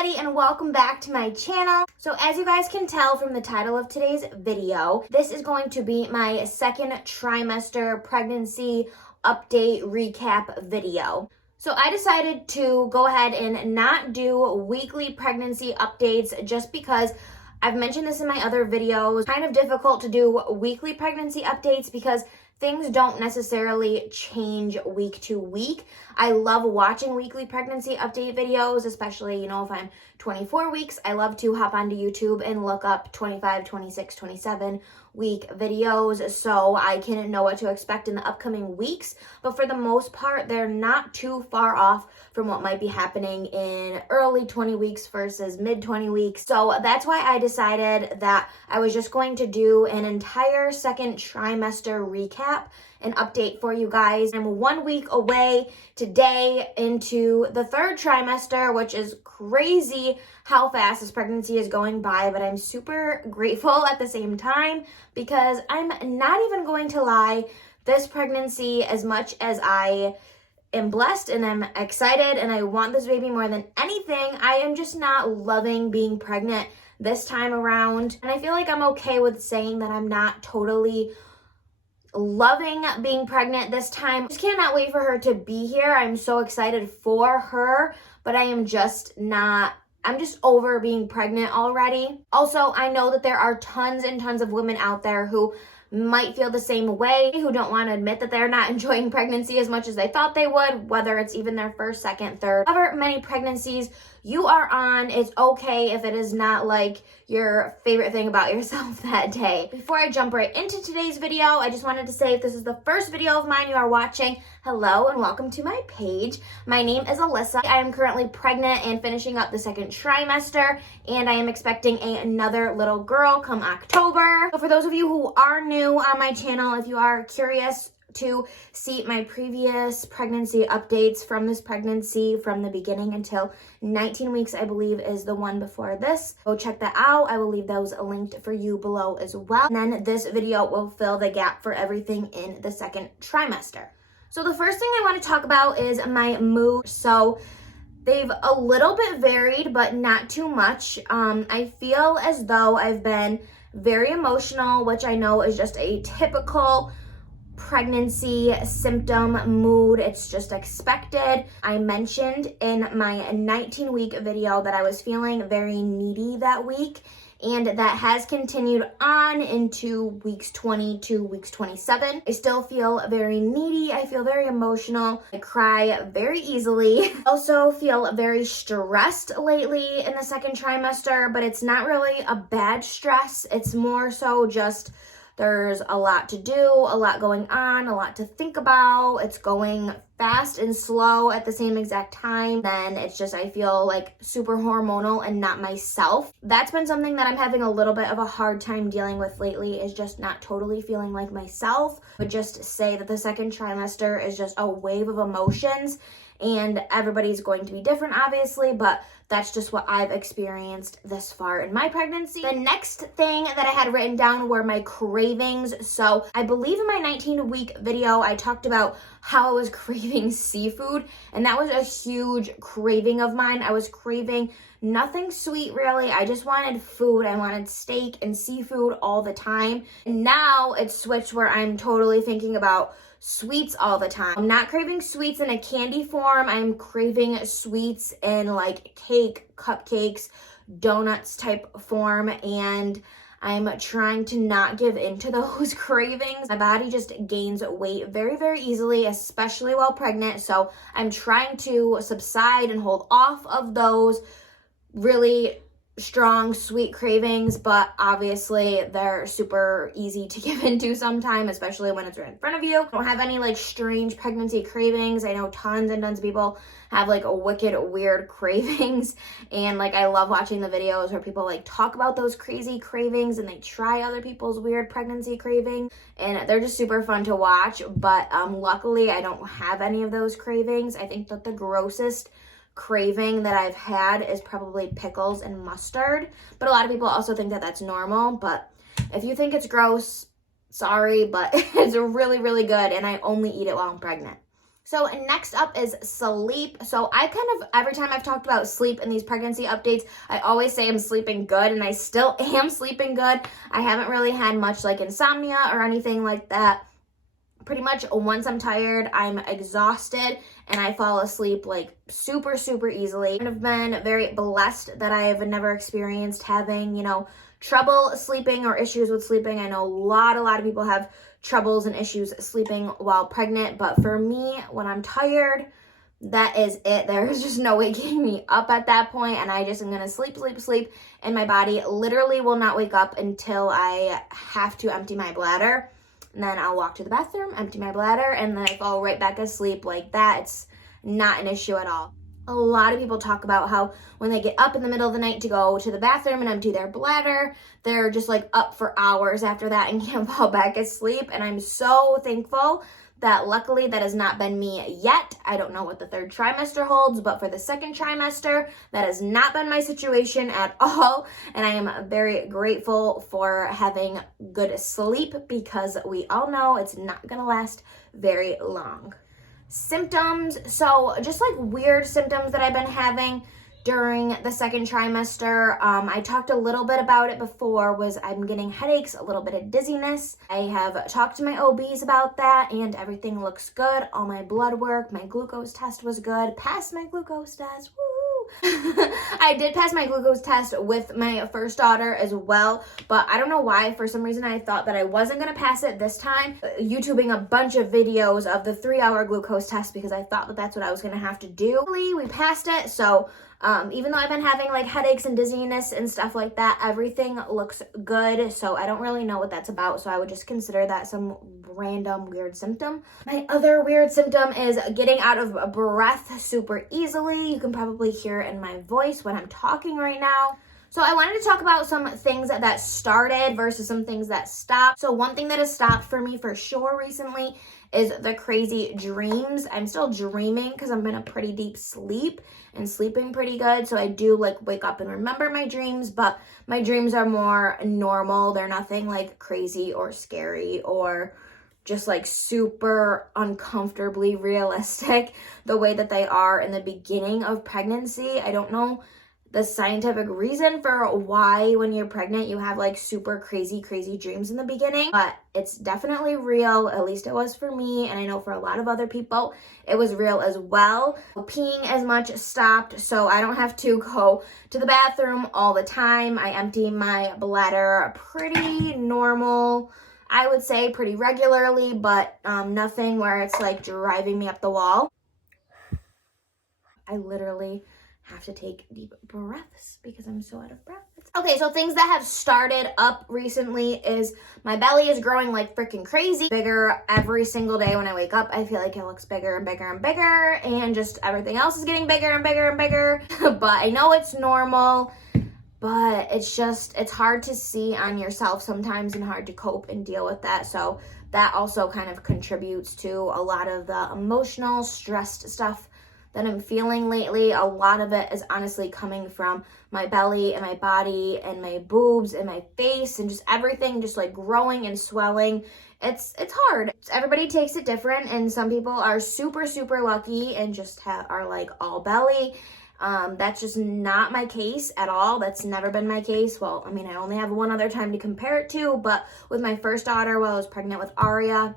everybody, and welcome back to my channel. So as you guys can tell from the title of today's video, this is going to be my second trimester pregnancy update recap video. So I decided to go ahead and not do weekly pregnancy updates just because I've mentioned this in my other videos. It's kind of difficult to do weekly pregnancy updates because things don't necessarily change week to week. I love watching weekly pregnancy update videos, especially, if I'm 24 weeks. I love to hop onto YouTube and look up 25, 26, 27 week videos so I can know what to expect in the upcoming weeks. But for the most part, they're not too far off from what might be happening in early 20 weeks versus mid 20 weeks. So that's why I decided that I was just going to do an entire second trimester recap and update for you guys. I'm 1 week away today into the third trimester, which is crazy how fast this pregnancy is going by, but I'm super grateful at the same time because I'm not even going to lie, this pregnancy, as much as I am blessed and I'm excited and I want this baby more than anything, I am just not loving being pregnant this time around. And I feel like I'm okay with saying that I'm not totally loving being pregnant this time. I just cannot wait for her to be here. I'm so excited for her, but I'm just over being pregnant already. Also, I know that there are tons and tons of women out there who might feel the same way, who don't want to admit that they're not enjoying pregnancy as much as they thought they would, whether it's even their first, second, third, however many pregnancies you are on. It's okay if it is not like your favorite thing about yourself that day. Before I jump right into today's video, I just wanted to say if this is the first video of mine you are watching, hello and welcome to my page. My name is Alyssa. I am currently pregnant and finishing up the second trimester, and I am expecting another little girl come October. So for those of you who are new on my channel, if you are curious to see my previous pregnancy updates from this pregnancy from the beginning until 19 weeks, I believe is the one before this. Go check that out. I will leave those linked for you below as well. And then this video will fill the gap for everything in the second trimester. So the first thing I want to talk about is my mood. So they've a little bit varied, but not too much. I feel as though I've been very emotional, which I know is just a typical pregnancy symptom mood. It's just expected. I mentioned in my 19-week video that I was feeling very needy that week, and that has continued on into weeks 20 to weeks 27. I still feel very needy. I feel very emotional. I cry very easily. I also feel very stressed lately in the second trimester, but it's not really a bad stress. It's more so just there's a lot to do, a lot going on, a lot to think about. It's going fast and slow at the same exact time. Then it's just, I feel like super hormonal and not myself. That's been something that I'm having a little bit of a hard time dealing with lately, is just not totally feeling like myself. But just say that the second trimester is just a wave of emotions, and everybody's going to be different, obviously, but that's just what I've experienced this far in my pregnancy. The next thing that I had written down were my cravings. So I believe in my 19-week video, I talked about how I was craving seafood, and that was a huge craving of mine. I was craving nothing sweet, really. I just wanted food. I wanted steak and seafood all the time. And now it's switched where I'm totally thinking about sweets all the time. I'm not craving sweets in a candy form. I'm craving sweets in like cake, cupcakes, donuts type form, and I'm trying to not give into those cravings. My body just gains weight very, very easily, especially while pregnant. So I'm trying to subside and hold off of those really strong sweet cravings, but obviously they're super easy to give into sometimes, especially when it's right in front of you. I don't have any like strange pregnancy cravings. I know tons and tons of people have like a wicked weird cravings, and like I love watching the videos where people like talk about those crazy cravings and they try other people's weird pregnancy cravings, and they're just super fun to watch. But luckily I don't have any of those cravings. I think that the grossest craving that I've had is probably pickles and mustard, but a lot of people also think that that's normal. But if you think it's gross, sorry, but it's really, really good, and I only eat it while I'm pregnant. So next up is sleep. So I kind of, every time I've talked about sleep in these pregnancy updates, I always say I'm sleeping good, and I still am sleeping good. I haven't really had much like insomnia or anything like that. Pretty much once I'm tired, I'm exhausted, and I fall asleep like super, super easily. I've been very blessed that I've never experienced having, trouble sleeping or issues with sleeping. I know a lot of people have troubles and issues sleeping while pregnant, but for me, when I'm tired, that is it. There's just no waking me up at that point, and I just am gonna sleep, and my body literally will not wake up until I have to empty my bladder. And then I'll walk to the bathroom, empty my bladder, and then I fall right back asleep like that. It's not an issue at all. A lot of people talk about how when they get up in the middde of the night to go to the bathroom and empty their bladder, they're just like up for hours after that and can't fall back asleep. And I'm so thankful that luckily that has not been me yet. I don't know what the third trimester holds, but for the second trimester, that has not been my situation at all. And I am very grateful for having good sleep, because we all know it's not gonna last very long. Symptoms, so just like weird symptoms that I've been having during the second trimester. I talked a little bit about it before, was I'm getting headaches, a little bit of dizziness. I have talked to my OBs about that, and everything looks good. All my blood work, my glucose test was good. Passed my glucose test, woo! I did pass my glucose test with my first daughter as well, but I don't know why. For some reason, I thought that I wasn't gonna pass it this time. YouTubing a bunch of videos of the 3-hour glucose test, because I thought that that's what I was gonna have to do. We passed it, so even though I've been having like headaches and dizziness and stuff like that, everything looks good. So I don't really know what that's about. So I would just consider that some random weird symptom. My other weird symptom is getting out of breath super easily. You can probably hear it in my voice when I'm talking right now. So I wanted to talk about some things that started versus some things that stopped. So one thing that has stopped for me for sure recently is the crazy dreams. I'm still dreaming because I'm in a pretty deep sleep and sleeping pretty good. So I do like wake up and remember my dreams, but my dreams are more normal. They're nothing like crazy or scary or just like super uncomfortably realistic the way that they are in the beginning of pregnancy. I don't know the scientific reason for why when you're pregnant you have like super crazy dreams in the beginning, but it's definitely real. At least it was for me, and I know for a lot of other people it was real as well. Peeing as much stopped, so I don't have to go to the bathroom all the time. I empty my bladder pretty normal, I would say pretty regularly, but nothing where it's like driving me up the wall. I literally have to take deep breaths because I'm so out of breath. Okay, so things that have started up recently is my belly is growing like freaking crazy. Bigger every single day when I wake up. I feel like it looks bigger and bigger and bigger, and just everything else is getting bigger and bigger and bigger. But I know it's normal, but it's hard to see on yourself sometimes and hard to cope and deal with that. So that also kind of contributes to a lot of the emotional, stressed stuff that I'm feeling lately. A lot of it is honestly coming from my belly and my body and my boobs and my face and just everything just like growing and swelling. It's hard. Everybody takes it different, and some people are super lucky and just are like all belly. That's just not my case at all. That's never been my case. Well, I mean, I only have one other time to compare it to, but with my first daughter while I was pregnant with Aria,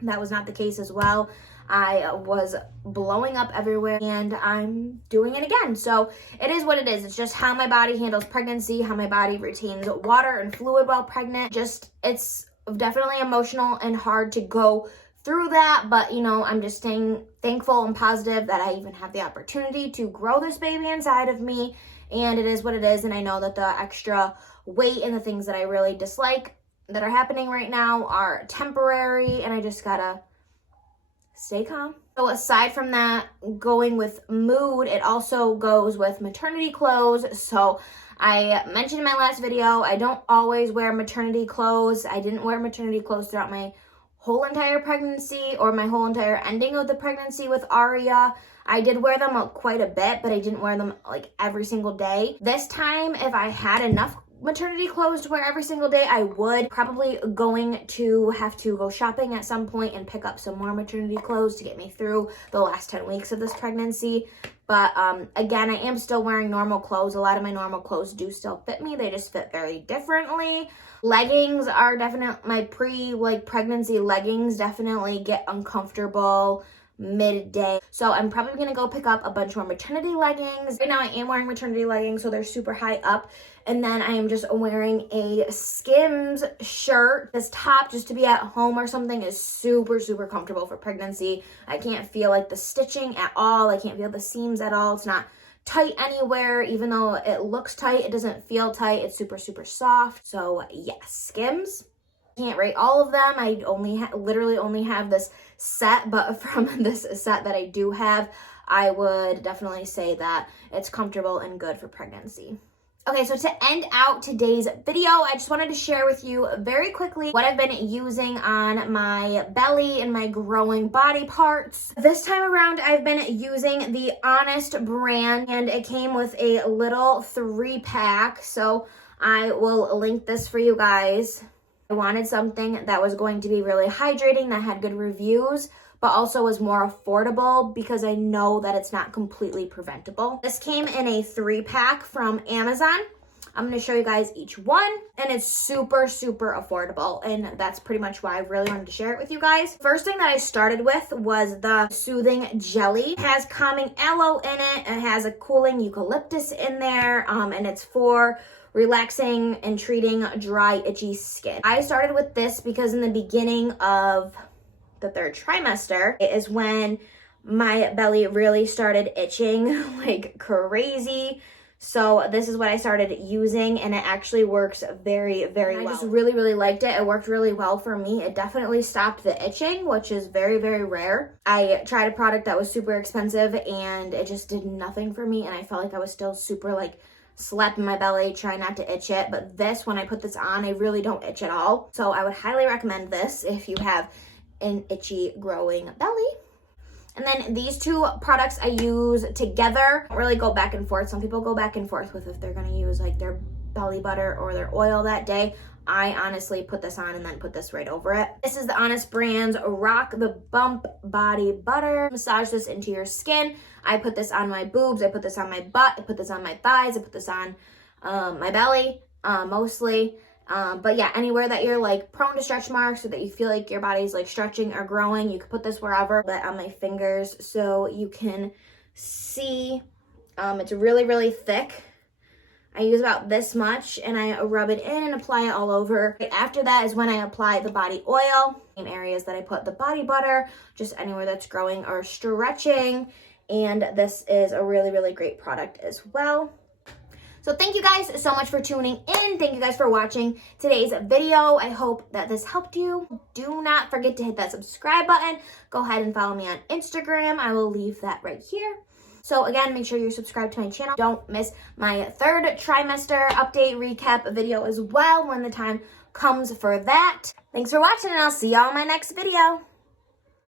that was not the case as well. I was blowing up everywhere, and I'm doing it again. So it is what it is. It's just how my body handles pregnancy, how my body retains water and fluid while pregnant. It's definitely emotional and hard to go through that, but I'm just staying thankful and positive that I even have the opportunity to grow this baby inside of me, and it is what it is. And I know that the extra weight and the things that I really dislike that are happening right now are temporary, and I just gotta stay calm. So aside from that, going with mood, it also goes with maternity clothes. So I mentioned in my last video, I don't always wear maternity clothes. I didn't wear maternity clothes throughout my whole entire pregnancy or my whole entire ending of the pregnancy with Aria. I did wear them quite a bit, but I didn't wear them like every single day. This time, if I had enough maternity clothes to wear every single day, I would. Probably going to have to go shopping at some point and pick up some more maternity clothes to get me through the last 10 weeks of this pregnancy. But again, I am still wearing normal clothes. A lot of my normal clothes do still fit me. They just fit very differently. Leggings are definitely, my pregnancy leggings definitely get uncomfortable midday. So I'm probably gonna go pick up a bunch more maternity leggings. Right now I am wearing maternity leggings, so they're super high up. And then I am just wearing a Skims shirt. This top, just to be at home or something, is super, super comfortable for pregnancy. I can't feel like the stitching at all. I can't feel the seams at all. It's not tight anywhere. Even though it looks tight, it doesn't feel tight. It's super, super soft. So yes, Skims. Can't rate all of them. I literally only have this set, but from this set that I do have, I would definitely say that it's comfortable and good for pregnancy. Okay, so to end out today's video, I just wanted to share with you very quickly what I've been using on my belly and my growing body parts. This time around, I've been using the Honest brand, and it came with a little 3-pack, so I will link this for you guys. I wanted something that was going to be really hydrating, that had good reviews, but also was more affordable because I know that it's not completely preventable. This came in a 3-pack from Amazon. I'm going to show you guys each one, and it's super, super affordable, and that's pretty much why I really wanted to share it with you guys. First thing that I started with was the Soothing Jelly. It has calming aloe in it, it has a cooling eucalyptus in there, and it's for relaxing and treating dry, itchy skin. I started with this because in the beginning of the 3rd trimester, it is when my belly really started itching like crazy. So this is what I started using, and it actually works very, very well. I just really, really liked it. It worked really well for me. It definitely stopped the itching, which is very, very rare. I tried a product that was super expensive, and it just did nothing for me, and I felt like I was still super like slapping my belly, trying not to itch it. But this, when I put this on, I really don't itch at all. So I would highly recommend this if you have an itchy growing belly. And then these two products I use together. I don't really go back and forth. Some people go back and forth with if they're going to use like their belly butter or their oil that day. I honestly put this on and then put this right over it. This is the Honest brand's Rock the Bump Body Butter. Massage this into your skin. I put this on my boobs. I put this on my butt. I put this on my thighs. I put this on my belly mostly. But yeah, anywhere that you're like prone to stretch marks or that you feel like your body's like stretching or growing, you can put this wherever. But on my fingers so you can see. It's really, really thick. I use about this much, and I rub it in and apply it all over. Right after that is when I apply the body oil. Same areas that I put the body butter, just anywhere that's growing or stretching. And this is a really, really great product as well. So thank you guys so much for tuning in. Thank you guys for watching today's video. I hope that this helped you. Do not forget to hit that subscribe button. Go ahead and follow me on Instagram. I will leave that right here. So again, make sure you're subscribed to my channel. Don't miss my 3rd trimester update recap video as well when the time comes for that. Thanks for watching, and I'll see y'all in my next video.